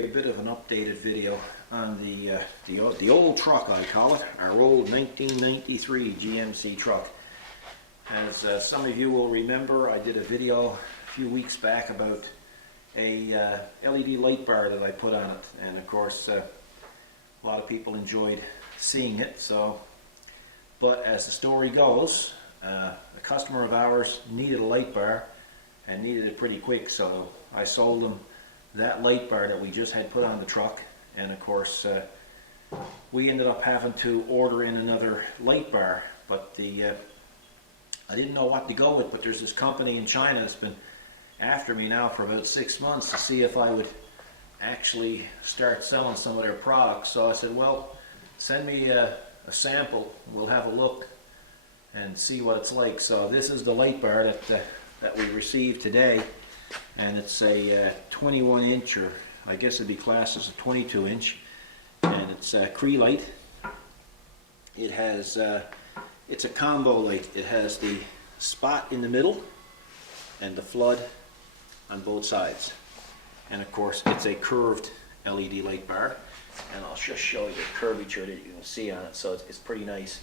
you a bit of an updated video on the old truck, I call it, our old 1993 GMC truck. As some of you will remember, I did a video a few weeks back about a LED light bar that I put on it, and of course a lot of people enjoyed seeing it. But as the story goes, a customer of ours needed a light bar and needed it pretty quick, so I sold them that light bar that we just had put on the truck. And of course we ended up having to order in another light bar, but I didn't know what to go with. But there's this company in China that's been after me now for about 6 months to see if I would actually start selling some of their products. So I said, well, send me a sample, we'll have a look and see what it's like. So this is the light bar that we received today, and it's a 21 inch, or I guess it'd be classed as a 22 inch, and it's Cree light. It has it's a combo light. It has the spot in the middle and the flood on both sides, and of course it's a curved LED light bar, and I'll just show you the curvature that you can see on it, so it's pretty nice.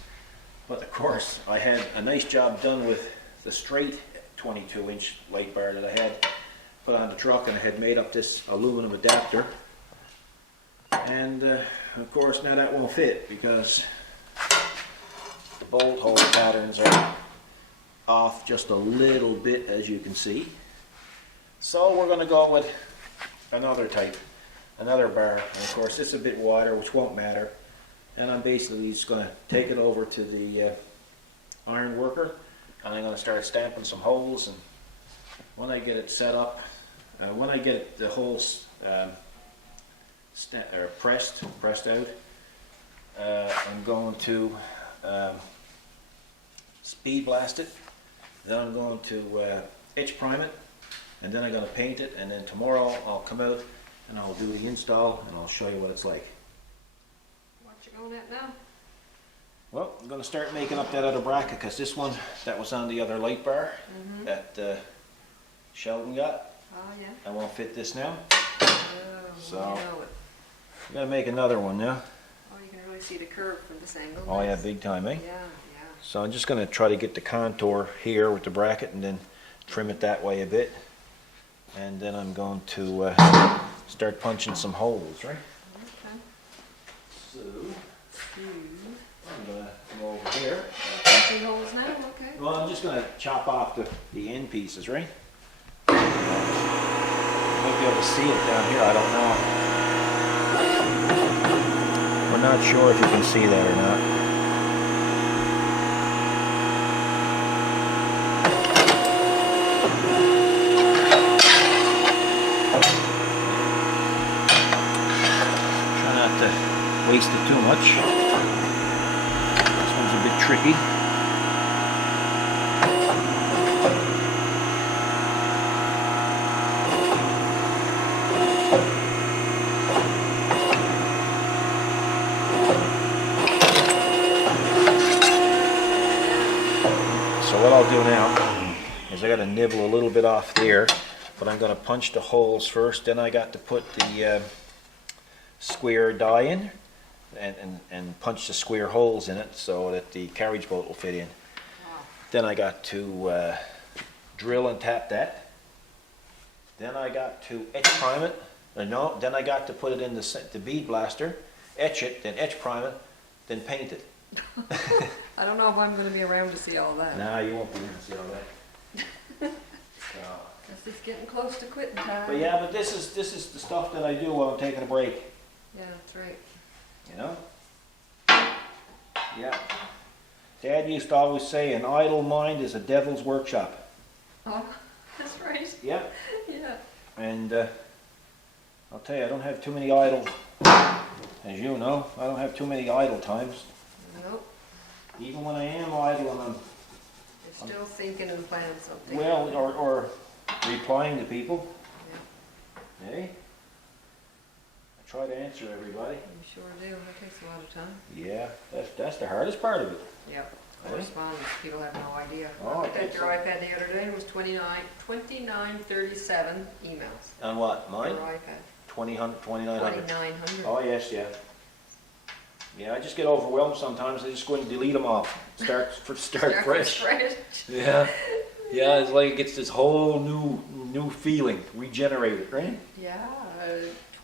But of course I had a nice job done with the straight 22 inch light bar that I had put on the truck, and I had made up this aluminum adapter, and of course now that won't fit because the bolt hole patterns are off just a little bit, as you can see. So we're going to go with another bar, and of course it's a bit wider, which won't matter. And I'm basically just going to take it over to the iron worker, and I'm going to start stamping some holes. And when I get it set up, when I get the holes pressed out, I'm going to speed blast it. Then I'm going to etch prime it, and then I'm going to paint it. And then tomorrow I'll come out and I'll do the install, and I'll show you what it's like. What you going at now? Well, I'm going to start making up that other bracket, because this one that was on the other light bar that Sheldon got, I won't fit this now. So I'm going to make another one now. Oh, you can really see the curve from this angle. Oh yeah, big time, eh? Yeah. So I'm just going to try to get the contour here with the bracket, and then trim it that way a bit. And then I'm going to start punching some holes, right? Okay. So I'm going to come over here. Punching holes now, okay. Well, I'm just going to chop off the end pieces, right? You might be able to see it down here, I don't know. We're not sure if you can see that or not. Try not to waste it too much. This one's a bit tricky. So what I'll do now is I got to nibble a little bit off there, but I'm going to punch the holes first. Then I got to put the square die in and punch the square holes in it so that the carriage bolt will fit in. Wow. Then I got to drill and tap that. Then I got to etch prime it. No, then I got to put it in the bead blaster, etch it, then etch prime it, then paint it. I don't know if I'm going to be around to see all that. Nah, you won't be able to see all that. So. Guess it's getting close to quitting time. But yeah, but this is the stuff that I do while I'm taking a break. Yeah, that's right. You know? Yeah. Dad used to always say, an idle mind is a devil's workshop. Oh, that's right. Yeah. Yeah. And I'll tell you, I don't have too many idle, as you know, I don't have too many idle times. Nope. Even when I am idle and You're still thinking and planning something. well, or replying to people. Yeah. Hey? I try to answer everybody. You sure do. That takes a lot of time. Yeah, that's the hardest part of it. Yep. Hey? Correspondence, people have no idea. Oh, I looked I at think your so. iPad the other day, it was 2937 emails. On what, mine? Your iPad. 2000, 2900. 2,900. Oh, yes, yeah. Yeah, I just get overwhelmed sometimes. I just go and delete them all. Start fresh. Yeah. Yeah, it's like it gets this whole new feeling, regenerated, right? Yeah,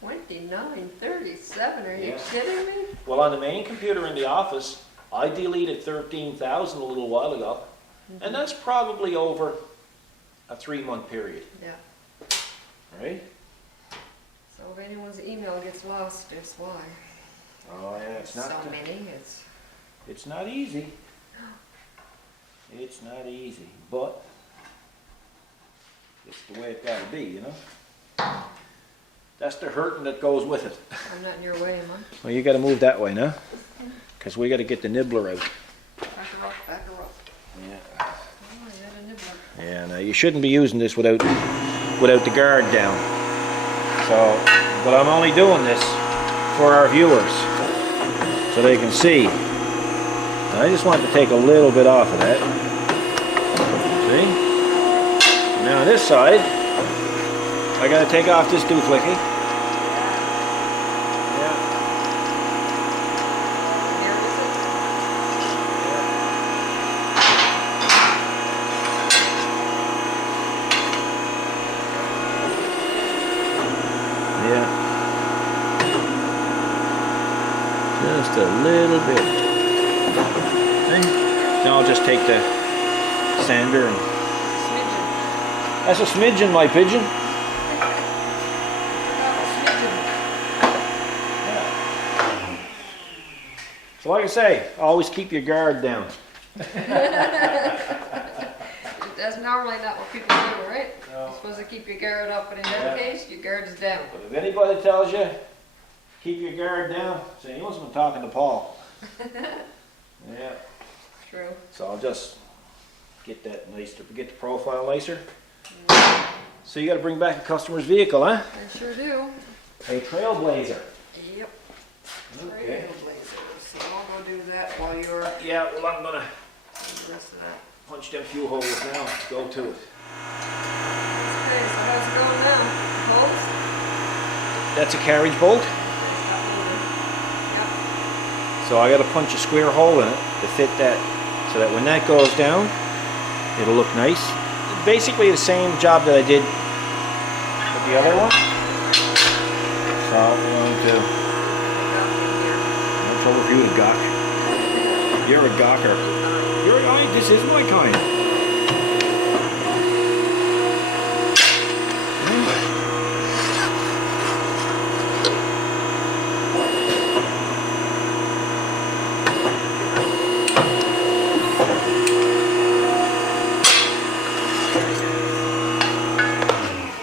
2937. Are you Yeah. kidding me? Well, on the main computer in the office, I deleted 13,000 a little while ago. And that's probably over a 3-month period, Yeah. right? So if anyone's email gets lost, it's why. Oh, yeah, it's not, So many, it's not easy. It's not easy, but it's the way it gotta be, you know? That's the hurting that goes with it. I'm not in your way, am I? Well, you gotta move that way now, because we gotta get the nibbler out. Back her up, back her up. Yeah. Oh, you had a nibbler. Yeah, now you shouldn't be using this without the guard down. So, but I'm only doing this for our viewers, so they can see. I just want to take a little bit off of that. See? Now on this side, I gotta take off this doohickey. Yeah. Here is it. Yeah. Just a little bit. See? Now I'll just take the sander and... Smidgen. That's a smidgen, my pigeon. So like I say, always keep your guard down. That's normally not what people do, right? No. You're supposed to keep your guard up, but in that Yeah. case, your guard is down. But if anybody tells you, keep your guard down, say, he must have been talking to Paul. Yeah. True. So I'll just get that nice, get the profile nicer. So you gotta bring back a customer's vehicle, huh? I sure do. A Trailblazer. Yep. Okay. Trailblazers. So I'll go do that while you're doing Yeah, well I'm gonna the rest of that. punch them few holes now, go to it. Okay, so how's it going now? Holes? That's a carriage bolt, Okay, stop moving. so I gotta punch a square hole in it to fit that, so that when that goes down, it'll look nice. Basically the same job that I did with the other one. So I'm going to, Yep. no trouble for you to gawk. You're a gawker. You're a guy, this is my kind.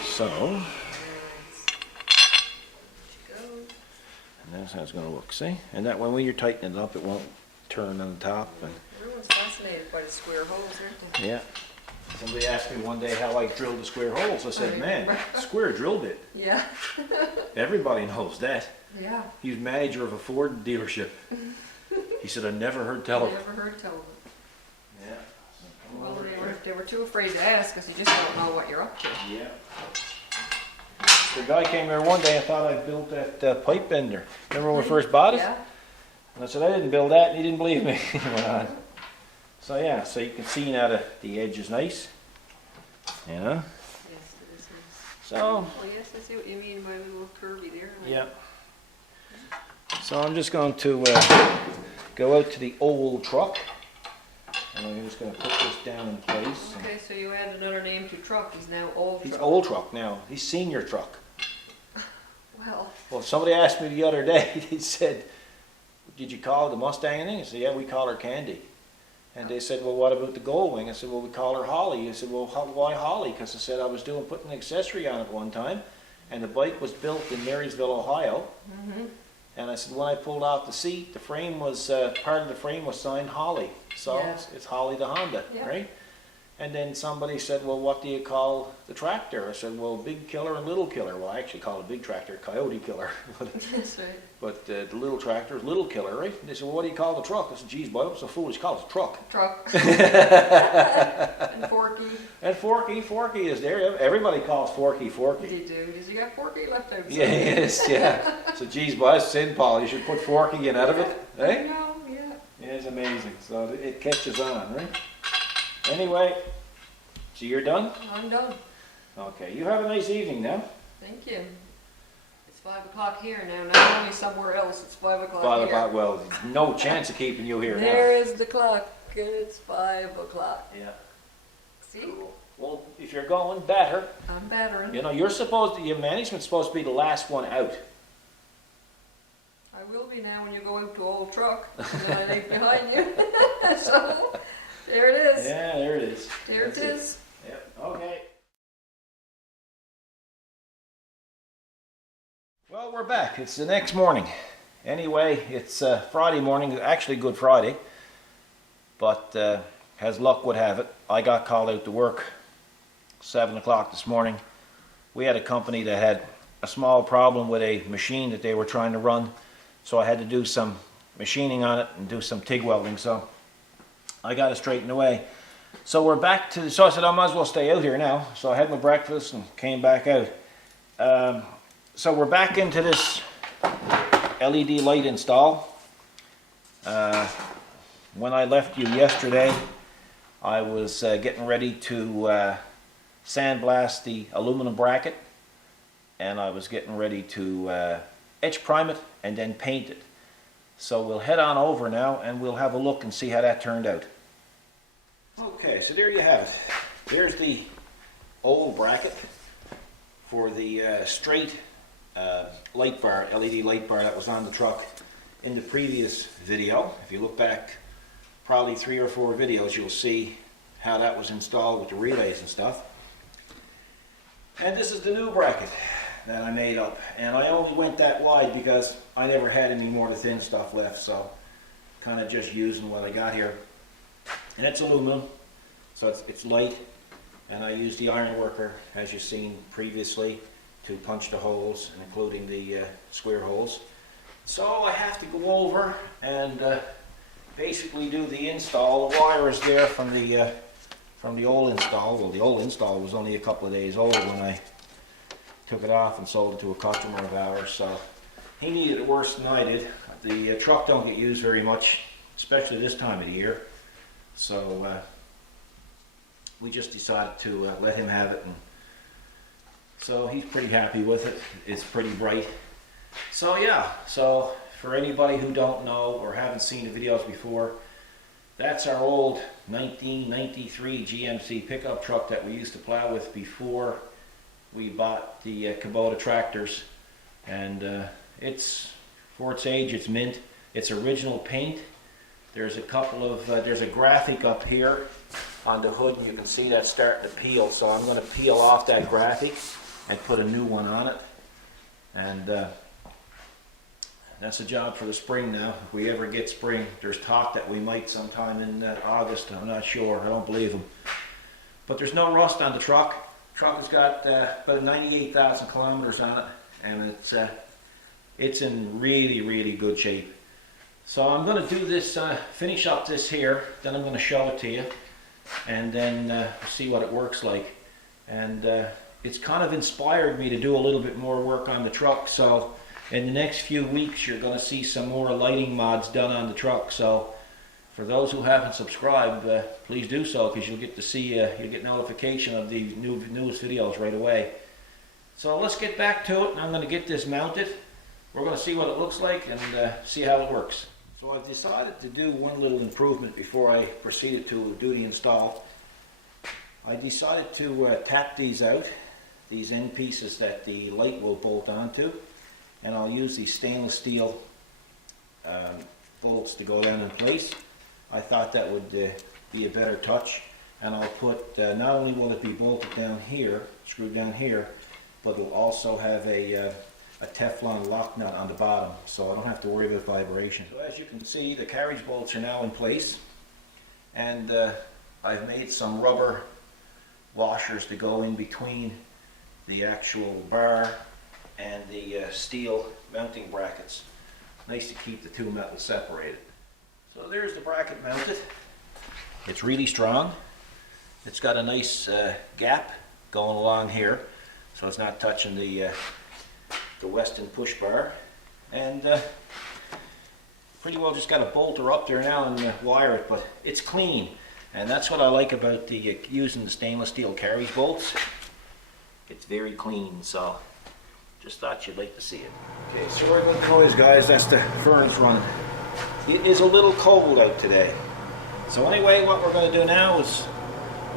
So, and that's how it's going to look, see? And that when you're tightening it up, it won't turn on the top. And Everyone's fascinated by the square holes, aren't they? yeah. Somebody asked me one day how I drilled the square holes. I said, man, square drill bit. Yeah. Everybody knows that. Yeah. He was manager of a Ford dealership. He said, I never heard tell of it. Never heard tell of it. Yeah. Well, they were too afraid to ask because you just don't know what you're up to. Yeah. The guy came there one day and thought I built that pipe bender. Remember when we first bought it? Yeah. And I said, I didn't build that, and he didn't believe me. He went on. So yeah, so you can see now the edge is nice. You know? Yes, it is. So, Oh, yes, I see what you mean by the little curvy there. yeah. So I'm just going to go out to the old truck. And I'm just going to put this down in place. Okay, so you add another name to truck. He's now old He's truck. old truck now. He's senior truck. Well, Well, somebody asked me the other day, they said, did you call her the Mustang anything? I said, yeah, we call her Candy. And they said, well, what about the Goldwing? I said, well, we call her Holly. I said, well, why Holly? Because I said I was putting an accessory on it one time, and the bike was built in Marysville, Ohio. mm-hmm. And I said, when I pulled off the seat, the frame was, part of the frame was signed Holly. So Yeah. it's Holly the Honda, Yeah. right? And then somebody said, well, what do you call the tractor? I said, well, Big Killer and Little Killer. Well, I actually call a big tractor Coyote Killer. That's right. But the little tractor is Little Killer, right? And they said, well, what do you call the truck? I said, geez, boy, I'm so foolish, call it a truck. Truck. And Forky. And Forky is there. Everybody calls Forky. They do. Does he got Forky left outside? Yes, yeah. So, geez, boy, that's sin, Paul. You should put Forky in out of it, I eh? know, yeah. Yeah, it's amazing. So it catches on, right? Anyway, so you're done? I'm done. Okay, you have a nice evening now. Thank you. It's 5 o'clock here now, not only somewhere else, it's 5 o'clock 5 here. o'clock, well, no chance of keeping you here There is the clock, it's 5 o'clock. now. Yeah. See? Well, if you're going better, I'm battering. you know, your management's supposed to be the last one out. I will be now when you go out to old truck, and then I leave behind you. So, there it is. Yeah, there it is. There That's it is. Yep, okay. Well, we're back. It's the next morning. Anyway, it's Friday morning, actually Good Friday. But as luck would have it, I got called out to work 7 o'clock this morning. We had a company that had a small problem with a machine that they were trying to run. So I had to do some machining on it and do some TIG welding. So I got it straightened away. So we're back to, so I said I might as well stay out here now. So I had my breakfast and came back out. So we're back into this LED light install. When I left you yesterday, I was getting ready to sandblast the aluminum bracket, and I was getting ready to etch prime it and then paint it. So we'll head on over now and we'll have a look and see how that turned out. Okay, so there you have it. There's the old bracket for the straight light bar, LED light bar that was on the truck in the previous video. If you look back probably 3 or 4 videos, you'll see how that was installed with the relays and stuff. And this is the new bracket that I made up, and I only went that wide because I never had any more of the thin stuff left, so kind of just using what I got here. And it's aluminum, so it's light, and I used the iron worker, as you've seen previously, to punch the holes, including the square holes. So I have to go over and basically do the install. The wire is there from the old install. Well, the old install was only a couple of days old when I took it off and sold it to a customer of ours, so he needed it worse than I did. The truck don't get used very much, especially this time of the year, so we just decided to let him have it, and so he's pretty happy with it. It's pretty bright. So yeah, so for anybody who don't know or haven't seen the videos before, that's our old 1993 GMC pickup truck that we used to plow with before we bought the Kubota tractors, and it's, for its age, it's mint. It's original paint. There's a couple of, there's a graphic up here on the hood, and you can see that starting to peel, so I'm going to peel off that graphic and put a new one on it, and that's a job for the spring now. If we ever get spring, there's talk that we might sometime in August. I'm not sure. I don't believe them. But there's no rust on the truck. Truck has got about 98,000 kilometers on it, and it's in really, really good shape. So I'm going to do this, finish up this here, then I'm going to show it to you, and then see what it works like. And it's kind of inspired me to do a little bit more work on the truck, so in the next few weeks you're going to see some more lighting mods done on the truck. So for those who haven't subscribed, please do so, because you'll get to see, you'll get notification of the newest videos right away. So let's get back to it, and I'm going to get this mounted. We're going to see what it looks like and see how it works. So I've decided to do one little improvement before I proceeded to do the install. I decided to tap these out, these end pieces that the light will bolt onto, and I'll use these stainless steel bolts to go down in place. I thought that would be a better touch, and I'll put, not only will it be bolted down here, screwed down here, but it'll also have a Teflon lock nut on the bottom, so I don't have to worry about vibration. So as you can see, the carriage bolts are now in place, and I've made some rubber washers to go in between the actual bar and the steel mounting brackets. Nice to keep the two metals separated. So there's the bracket mounted. It's really strong. It's got a nice gap going along here, so it's not touching the Weston push bar. And pretty well just got a bolter up there now and wire it, but it's clean. And that's what I like about the using the stainless steel carriage bolts. It's very clean, so just thought you'd like to see it. Okay, sorry about the noise, guys. That's the furnace running. It is a little cold out today. So anyway, what we're going to do now is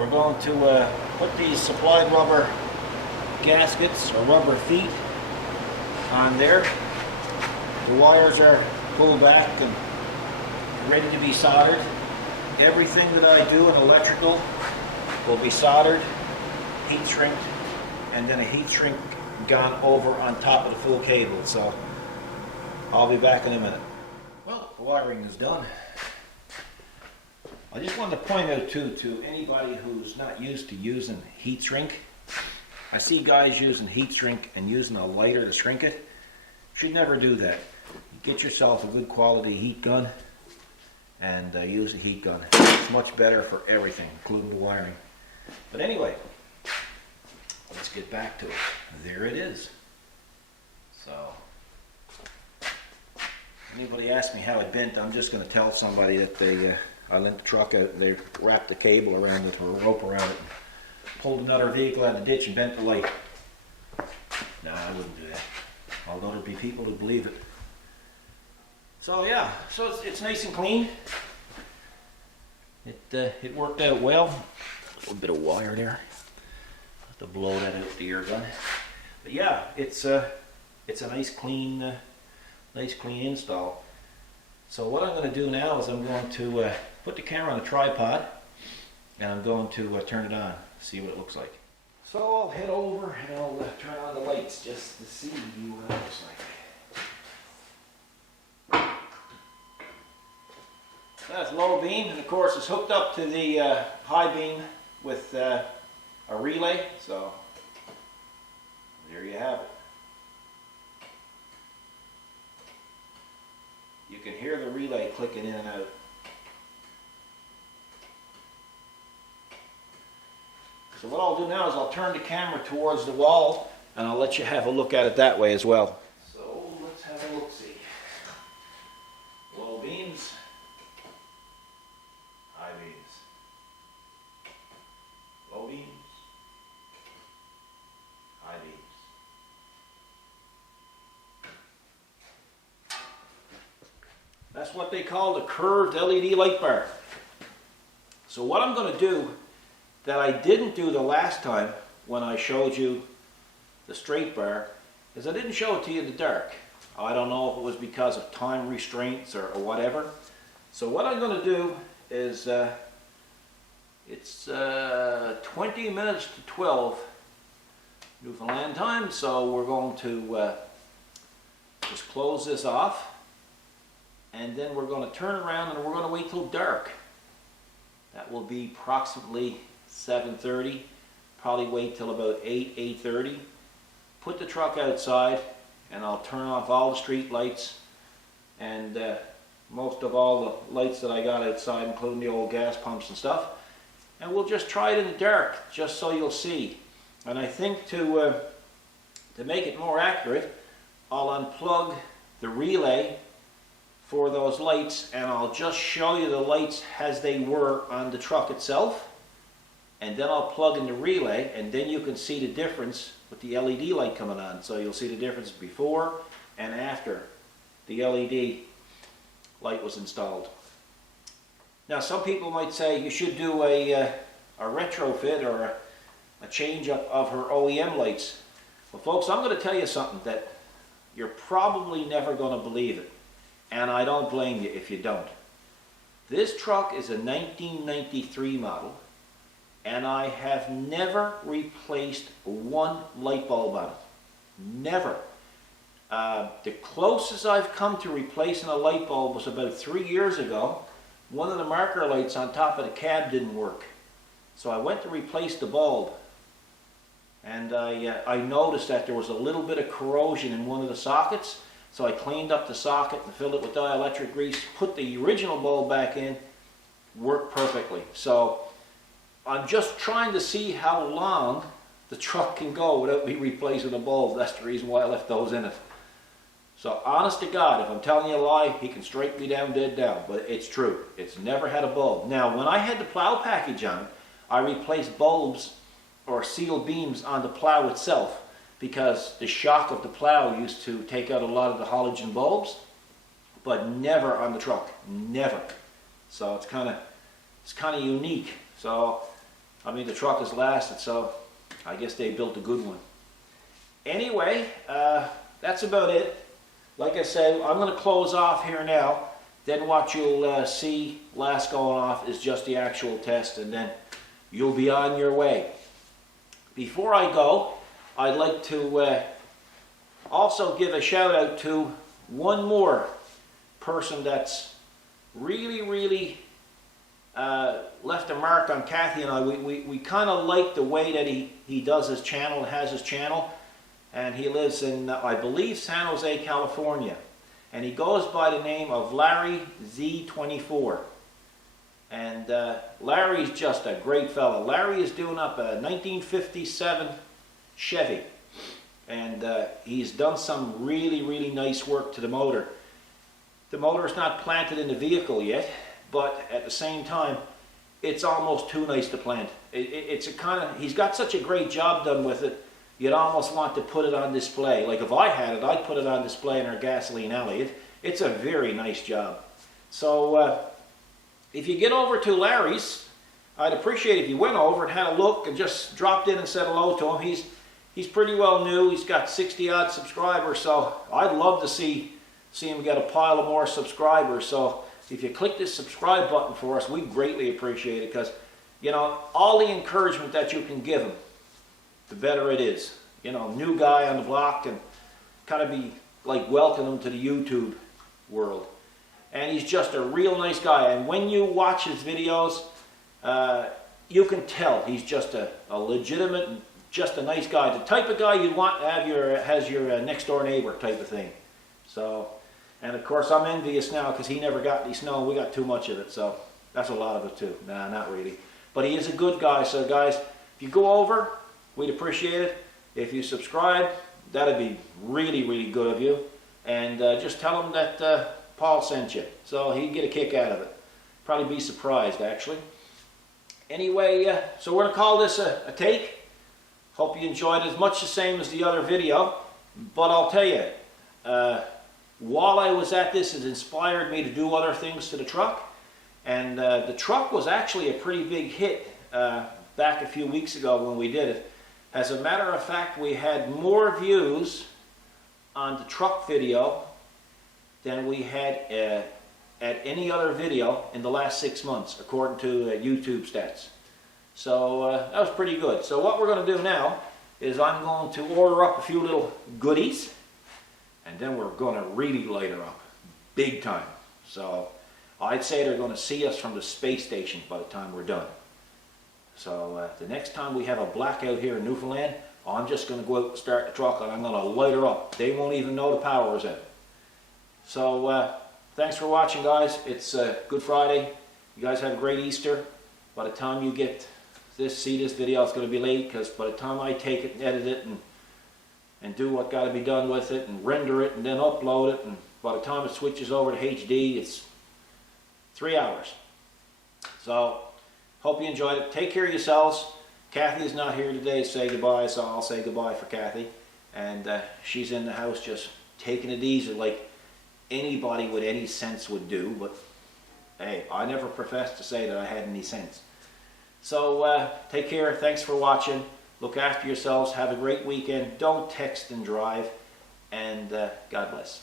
we're going to put these supplied rubber gaskets or rubber feet on there. The wires are pulled back and ready to be soldered. Everything that I do in electrical will be soldered, heat shrinked, and then a heat shrink gone over on top of the full cable. So I'll be back in a minute. Well, the wiring is done. I just wanted to point out too, to anybody who's not used to using heat shrink. I see guys using heat shrink and using a lighter to shrink it. You should never do that. Get yourself a good quality heat gun and use a heat gun. It's much better for everything, including the wiring. But anyway, let's get back to it. There it is. So, anybody asks me how it bent, I'm just going to tell somebody that I lent the truck out and they wrapped the cable around it or a rope around it and pulled another vehicle out of the ditch and bent the light. No, I wouldn't do that. Although there'd be people who believe it. So yeah, so it's nice and clean. It worked out well. A little bit of wire there. Have to blow that out with the air gun. But yeah, it's a nice clean install. So what I'm going to do now is I'm going to put the camera on a tripod and I'm going to turn it on, see what it looks like. So I'll head over and I'll turn on the lights just to see what it looks like. That's low beam, and of course it's hooked up to the high beam with a relay, so there you have it. You can hear the relay clicking in and out. So what I'll do now is I'll turn the camera towards the wall and I'll let you have a look at it that way as well. So let's have a look-see. Low beams. High beams. Low beams. High beams. That's what they call the curved LED light bar. So what I'm going to do that I didn't do the last time when I showed you the straight bar is I didn't show it to you in the dark. I don't know if it was because of time restraints or whatever. So what I'm going to do is it's 20 minutes to 12 Newfoundland time, so we're going to just close this off and then we're going to turn around and we're going to wait till dark. That will be approximately 7:30, probably wait till about 8:30. Put the truck outside and I'll turn off all the street lights and most of all the lights that I got outside, including the old gas pumps and stuff, and we'll just try it in the dark just so you'll see. And I think to make it more accurate, I'll unplug the relay for those lights and I'll just show you the lights as they were on the truck itself, and then I'll plug in the relay and then you can see the difference with the LED light coming on. So you'll see the difference before and after the LED light was installed. Now some people might say you should do a retrofit or a change up of her OEM lights. Well folks, I'm going to tell you something that you're probably never going to believe it, and I don't blame you if you don't. This truck is a 1993 model and I have never replaced one light bulb on it. Never. The closest I've come to replacing a light bulb was about 3 years ago. One of the marker lights on top of the cab didn't work. So I went to replace the bulb, and I noticed that there was a little bit of corrosion in one of the sockets. So I cleaned up the socket and filled it with dielectric grease, put the original bulb back in, worked perfectly. So I'm just trying to see how long the truck can go without me replacing the bulb. That's the reason why I left those in it. So honest to God, if I'm telling you a lie, he can strike me down dead down, but it's true. It's never had a bulb. Now, when I had the plow package on it, I replaced bulbs or sealed beams on the plow itself, because the shock of the plow used to take out a lot of the halogen bulbs, but never on the truck, never. So it's kind of unique. So I mean, the truck has lasted, so I guess they built a good one. Anyway, that's about it. Like I said, I'm going to close off here now. Then what you'll see last going off is just the actual test, and then you'll be on your way. Before I go, I'd like to also give a shout out to one more person that's really left a mark on Kathy and I. We kind of like the way that he does his channel and has his channel. And he lives in, I believe, San Jose, California. And he goes by the name of Larry Z24. And Larry's just a great fella. Larry is doing up a 1957 Chevy. And he's done some really nice work to the motor. The motor is not planted in the vehicle yet, but at the same time, it's almost too nice to plant. It's a kind of, he's got such a great job done with it, you'd almost want to put it on display. Like if I had it, I'd put it on display in our gasoline alley. It's a very nice job. So if you get over to Larry's, I'd appreciate if you went over and had a look and just dropped in and said hello to him. He's pretty well new. He's got 60-odd subscribers, so I'd love to see him get a pile of more subscribers. So if you click this subscribe button for us, we greatly appreciate it, because, you know, all the encouragement that you can give him, the better it is. You know, new guy on the block, and kind of be like welcome him to the YouTube world. And he's just a real nice guy. And when you watch his videos, you can tell he's just a legitimate, just a nice guy. The type of guy you'd want to have has your next door neighbor type of thing. So, and of course I'm envious now because he never got any snow and we got too much of it. So that's a lot of it too. Nah, not really. But he is a good guy. So guys, if you go over, we'd appreciate it. If you subscribe, that'd be really good of you. And just tell him that Paul sent you. So he'd get a kick out of it. Probably be surprised, actually. Anyway, so we're going to call this a take. Hope you enjoyed it. As much the same as the other video. But I'll tell you, while I was at this, it inspired me to do other things to the truck. And the truck was actually a pretty big hit back a few weeks ago when we did it. As a matter of fact, we had more views on the truck video than we had at any other video in the last 6 months, according to YouTube stats. So that was pretty good. So what we're going to do now is I'm going to order up a few little goodies, and then we're going to really light her up, big time. So I'd say they're going to see us from the space station by the time we're done. So the next time we have a blackout here in Newfoundland, I'm just going to go out and start the truck, and I'm going to light her up. They won't even know the power is out. So thanks for watching, guys. It's Good Friday. You guys have a great Easter. By the time you get see this video, it's going to be late, because by the time I take it and edit it and do what got to be done with it and render it and then upload it, and by the time it switches over to HD, it's 3 hours. So hope you enjoyed it. Take care of yourselves. Kathy is not here today to say goodbye, so I'll say goodbye for Kathy. And she's in the house just taking it easy like anybody with any sense would do. But hey, I never professed to say that I had any sense. So take care. Thanks for watching. Look after yourselves. Have a great weekend. Don't text and drive. And God bless.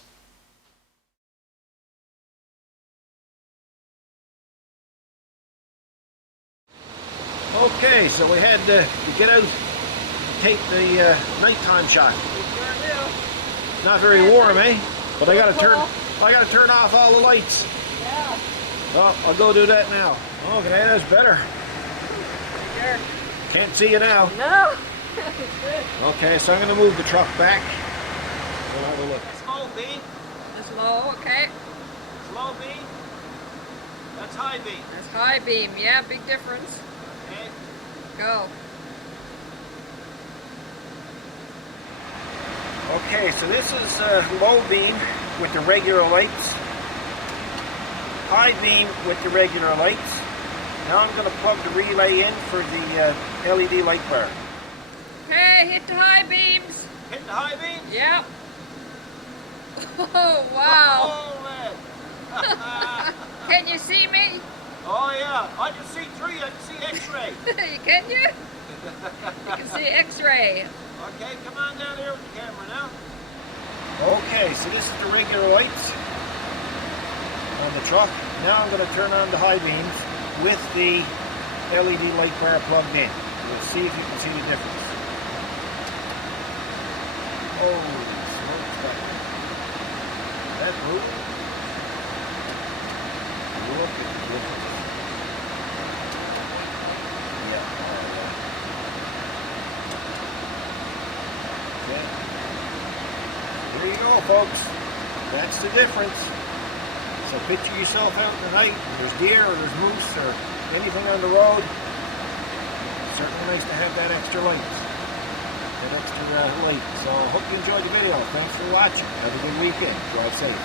Okay, so we had to get out and take the nighttime shot. Not very warm, eh? But I gotta turn off all the lights. Yeah. Well, I'll go do that now. Okay, that's better. There. Can't see you now. No. It's good. Okay, so I'm going to move the truck back. We'll have a look. Slow B, It's low, okay. slow B. That's high B. That's high beam. Yeah, big difference. Okay. Go. Okay, so this is low beam with the regular lights. High beam with the regular lights. Now I'm going to plug the relay in for the LED light bar. Okay, hit the high beams. Hit the high beam. Yep. Oh, wow. Oh, man. Can you see me? Oh, yeah. I can see 3. I can see X-ray. Can you? You can see X-ray. Okay, come on down here with the camera now. Okay, so this is the regular lights on the truck. Now I'm going to turn on the high beams with the LED light bar plugged in. We'll see if you can see the difference. Holy smokes, that moved. Look at this. Yeah. Okay. There you go, folks. That's the difference. So picture yourself out in the night, and there's deer or there's moose or anything on the road. It's certainly nice to have that extra light. That extra light. So I hope you enjoyed the video. Thanks for watching. Have a good weekend. Drive safe.